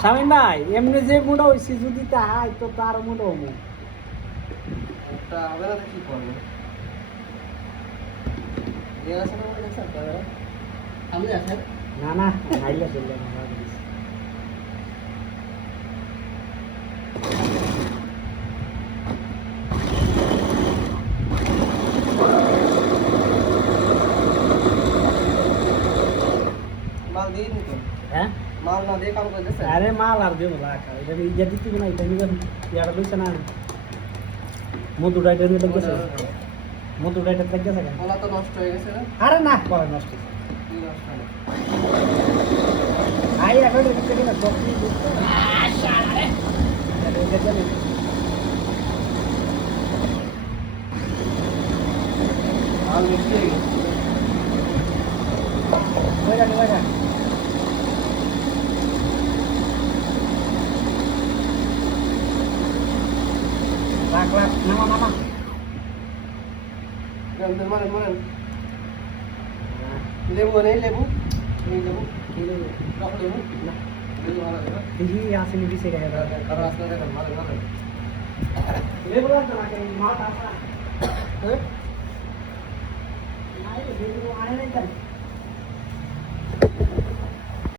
শামিম ভাই এমনি যে মোটা হইছি যদি তাহাই তো তার মোটা হবো একটা হবে না কি করবো না না নাইলে চলবে না মাল দিয়ে দিন তো হ্যাঁ মাল না দিয়ে কাম করে দিচ্ছে আরে মাল আর দেবো রাখা এটা ইয়া দিতে না এটা নিয়ে ইয়াটা লইছে না মধুটা এটা নিয়ে লাগতেছে মধুটা এটা লাগতেছে কেন ওলা তো নষ্ট হয়ে গেছে না আরে না করে নষ্ট কি নষ্ট হলো আই এখন এটা থেকে না কপি দিতে আরে এটা জানি মাল মিষ্টি হয়ে গেছে ওইটা রাখ নামা মারেন লেবু নেই লেবু লেবু কি লেবু টক লেবু না লেবু ভালো দেবে এই আসেনি দিছে গায়ে কারো আসলে দেখেন মারেন লেবু লাগতো না কেন মাল আসা হ্যাঁ নাই লেবু আনে নাই কেন